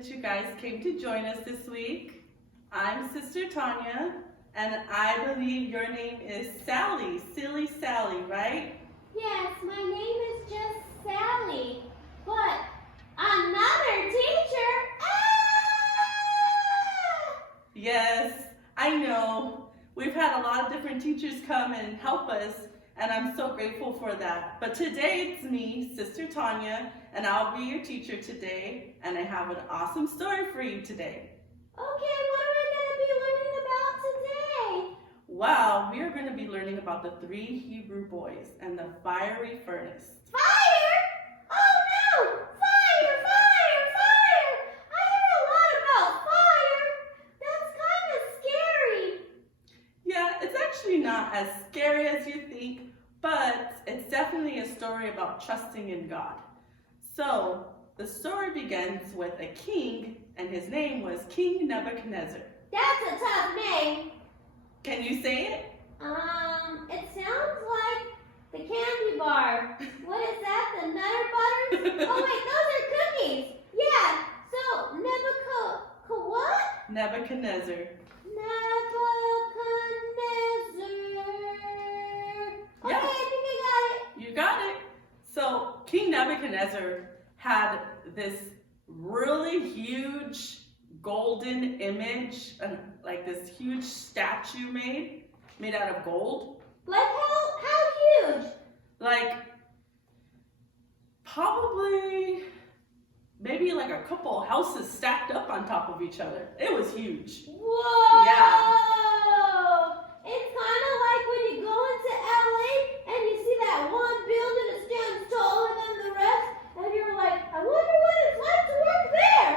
that you guys came to join us this week. I'm Sister Tanya, and I believe your name is Sally, Silly Sally, right? Yes, my name is just Sally, but another teacher? Yes, I know. We've had a lot of different teachers come and help us, and I'm so grateful for that. But today it's me, Sister Tanya, and I'll be your teacher today, and I have an awesome story for you today. Okay, what are we going to be learning about today? Wow, we are going to be learning about the 3 Hebrew boys and the fiery furnace. Fire? Oh no! Fire, fire, fire! I hear a lot about fire. That's kind of scary. Yeah, it's actually not as scary as you think, but it's definitely a story about trusting in God. So, the story begins with a king, and his name was King Nebuchadnezzar. That's a tough name. Can you say it? It sounds like the candy bar. What is that? The Nutter Butters? Oh wait, those are cookies. Yeah. So what? Nebuchadnezzar. Nebuchadnezzar. Okay, Yeah. I think I got it. You got it. So King Nebuchadnezzar had this really huge golden image, and like this huge statue made out of gold. Like how huge? Like probably maybe like a couple houses stacked up on top of each other. It was huge. Whoa! Yeah. It's kind of like when you go into LA and you see that one building that stands taller than the rest, and you're like, I wonder what it's like to work there.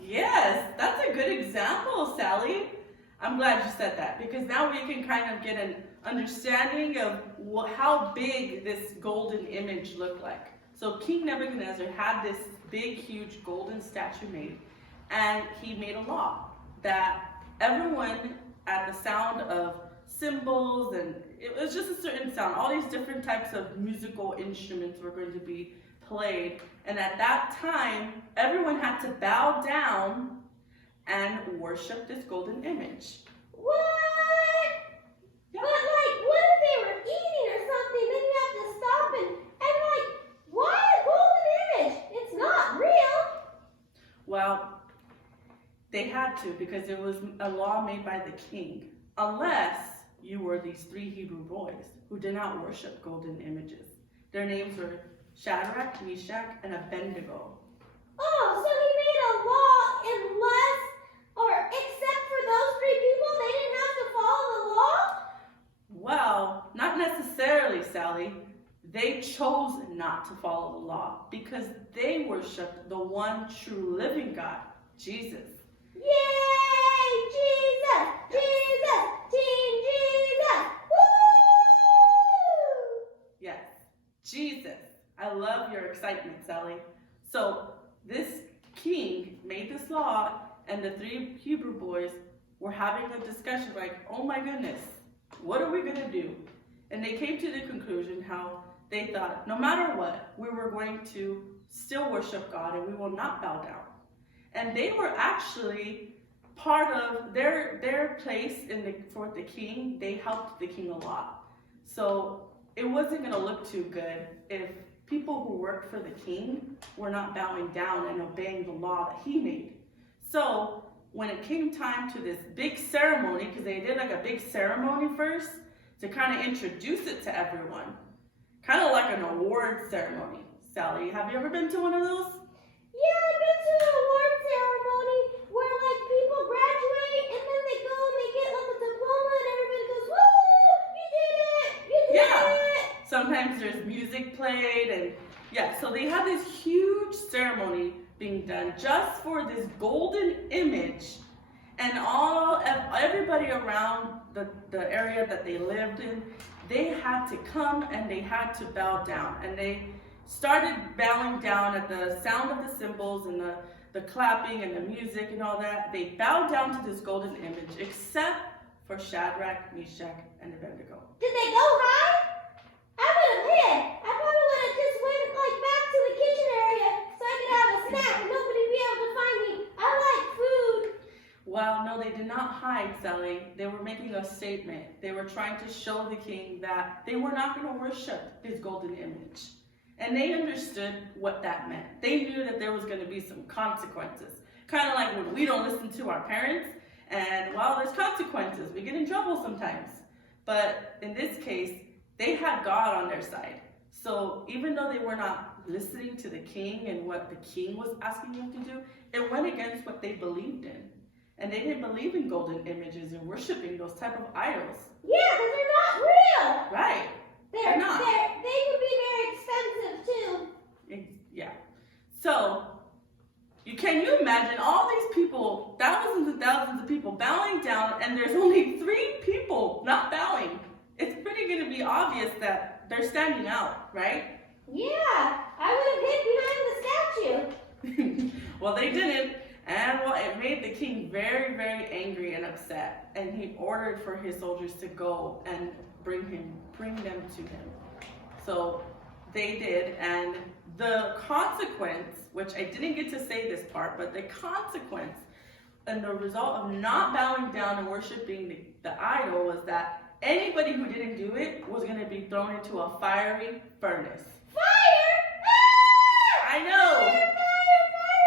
Yes, that's a good example, Sally. I'm glad you said that, because now we can kind of get an understanding of how big this golden image looked like. So King Nebuchadnezzar had this big, huge golden statue made, and he made a law that everyone at the sound of cymbals, and it was just a certain sound, all these different types of musical instruments were going to be played, and at that time, everyone had to bow down and worship this golden image. What? Yeah. But like, what if they were eating or something? Then you have to stop and like, why a golden image? It's not real. Well, they had to, because it was a law made by the king, unless you were these 3 Hebrew boys who did not worship golden images. Their names were Shadrach, Meshach, and Abednego. Oh, so he made a law except for those 3 people, they didn't have to follow the law? Well, not necessarily, Sally. They chose not to follow the law because they worshiped the one true living God, Jesus. Yay! Jesus! Jesus! Team Jesus! Woo! Yes, Jesus. I love your excitement, Sally. So this king made this law, and the 3 Hebrew boys were having a discussion like, oh my goodness, what are we going to do? And they came to the conclusion how they thought, no matter what, we were going to still worship God and we will not bow down. And they were actually part of their place for the king. They helped the king a lot. So it wasn't going to look too good if people who worked for the king were not bowing down and obeying the law that he made. So when it came time to this big ceremony, because they did like a big ceremony first to kind of introduce it to everyone, kind of like an award ceremony. Sally, have you ever been to one of those? Yeah, I've been to an award ceremony where like people graduate and then they go and they get like a diploma and everybody goes, woo, you did it, you did it. Sometimes there's music played, and yeah, so they had this huge ceremony being done just for this golden image, and everybody around the area that they lived in, they had to come and they had to bow down, and they started bowing down at the sound of the cymbals and the clapping and the music and all that. They bowed down to this golden image, except for Shadrach, Meshach, and Abednego. Did they go high? I would have hid. I probably would have just went like back to the kitchen area so I could have a snack and nobody would be able to find me. I Well, no, they did not hide, Sally. They were making a statement. They were trying to show the king that they were not going to worship his golden image. And they understood what that meant. They knew that there was going to be some consequences. Kind of like when we don't listen to our parents, and well, there's consequences. We get in trouble sometimes. But in this case, they had God on their side. So even though they were not listening to the king and what the king was asking them to do, it went against what they believed in. And they didn't believe in golden images and worshiping those type of idols. Yeah, because they're not real. Right. They're not. They could be very expensive too. Yeah. So, can you imagine all these people, thousands and thousands of people bowing down, and there's only 3 people not bowing? It's pretty going to be obvious that they're standing out, right? Yeah, I would have hid behind the statue. Well, they didn't. And well, it made the king very, very angry and upset. And he ordered for his soldiers to go and bring them to him. So they did. And the consequence, which I didn't get to say this part, but the consequence and the result of not bowing down and worshiping the idol was that anybody who didn't do it was going to be thrown into a fiery furnace. Fire! Ah! I know! Fire!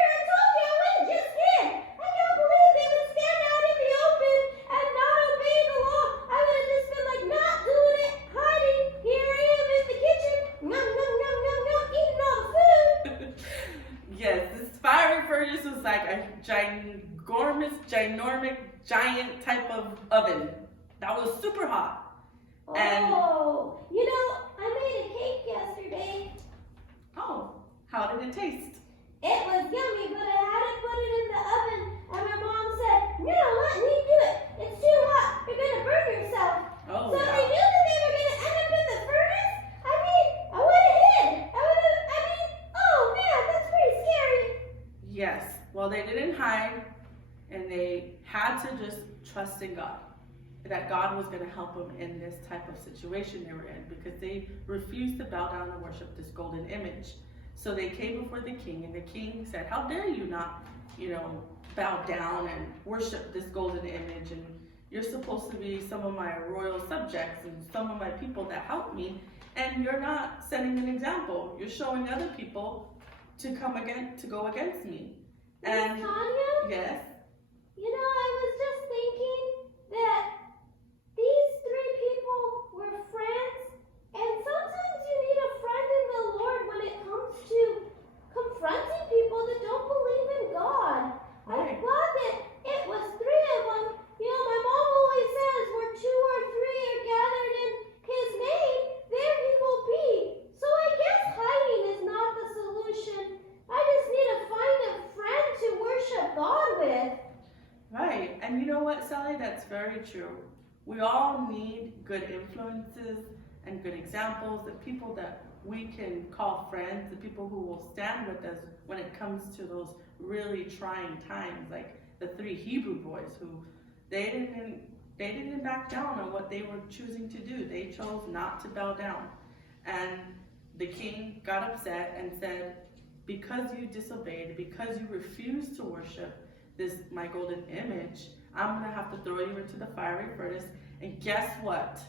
I told you I wouldn't just kid. I can't believe they would stand out in the open and not obey the law. I would have just been like, not doing it, hiding. Here I am in the kitchen. Nom, nom, nom, nom, nom, eating all the food. Yes, this fiery furnace was like a giant type of oven that was super hot. And Oh, you know, I made a cake yesterday. oh, how did it taste? It was yummy, but I hadn't put it in the oven, and my mom said, "No, let me do it. It's too hot. You're gonna burn yourself." Oh, So yeah. they knew that they were gonna end up in the furnace. I mean, I would have hid. Oh man, that's pretty scary. Yes. Well, they didn't hide, and they had to just trust in God, that God was going to help them in this type of situation they were in, because they refused to bow down and worship this golden image. So they came before the king, and the king said, "How dare you not, bow down and worship this golden image? And you're supposed to be some of my royal subjects and some of my people that help me, and you're not setting an example. You're showing other people to go against me." And Miss Tanya, yes, I was just thinking that these 3 people were friends, and sometimes you need a friend in the Lord when it comes to confronting people that don't believe in God. I'm Right. glad that it was 3 of them. My mom always says, where 2 or 3 are gathered in His name, there He will be. So I guess hiding is not the solution. I just need to find a friend to worship God with. right. And you know what, Sally? That's very true. We all need good influences and good examples, the people that we can call friends, the people who will stand with us when it comes to those really trying times, like the 3 Hebrew boys who they didn't back down on what they were choosing to do. They chose not to bow down. And the king got upset and said, "Because you disobeyed, because you refused to worship my golden image, I'm gonna have to throw you into the fiery furnace." And guess what?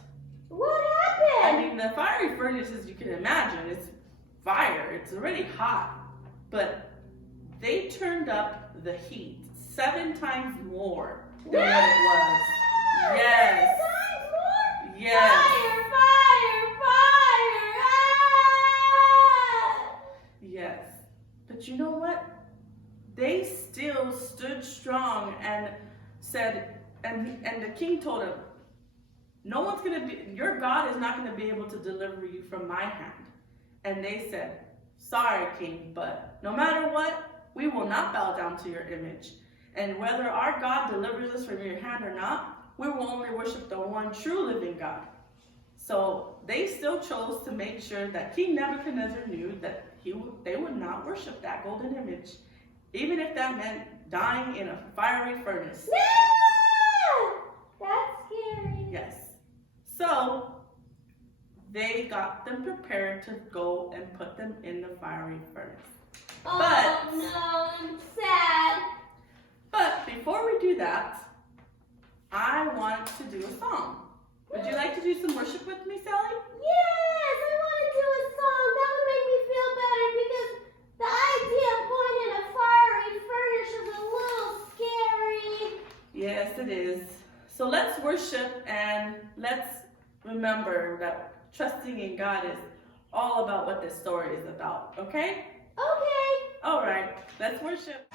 What I happened? mean, the fiery furnace, as you can imagine, it's fire. It's already hot. But they turned up the heat 7 times more than what it was. Yes. 7 times more? Yes. Fire, fire, fire! Ah! Yes. But you know what? They still stood strong and said, and the king told him, your God is not going to be able to deliver you from my hand. And they said, "Sorry, king, but no matter what, we will not bow down to your image. And whether our God delivers us from your hand or not, we will only worship the one true living God." So they still chose to make sure that King Nebuchadnezzar knew that they would not worship that golden image, even if that meant dying in a fiery furnace. No! That's scary. Yes. So they got them prepared to go and put them in the fiery furnace. Oh But- no, I'm sad. But before we do that, I want to do a song. Would you like to do some worship with me, Sally? Yes, I want to do a song. That would make me feel better because the idea of going in a fiery furnace is a little scary. Yes, it is. So let's worship and let's remember that trusting in God is all about what this story is about, okay? Okay. All right, let's worship.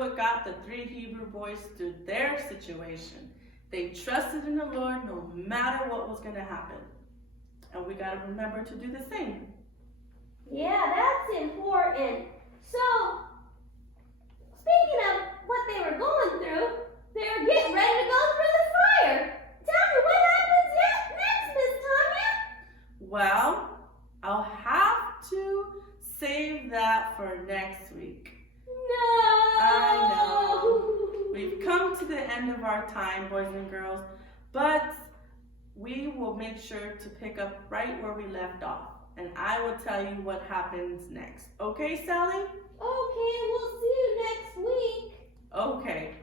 what got the three Hebrew boys through their situation. They trusted in the Lord no matter what was going to happen. And we got to remember to do the same. Yeah, that's important. So, speaking of what they were going through, they were getting ready to go through the fire. Tell me, what happens next, Miss Tanya? Well, I'll have to save that for next week. No. I know. We've come to the end of our time, boys and girls, but we will make sure to pick up right where we left off. And I will tell you what happens next. Okay, Sally? Okay, we'll see you next week. Okay.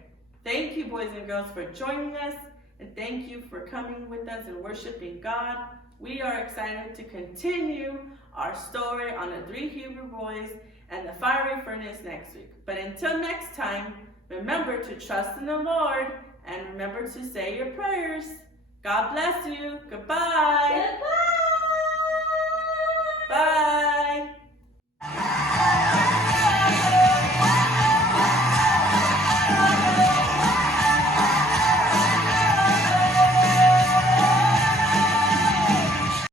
Thank you, boys and girls, for joining us. And thank you for coming with us and worshiping God. we are excited to continue our story on the 3 Hebrew boys and the fiery furnace next week. But until next time, remember to trust in the Lord and remember to say your prayers. God bless you. Goodbye. Goodbye. Bye.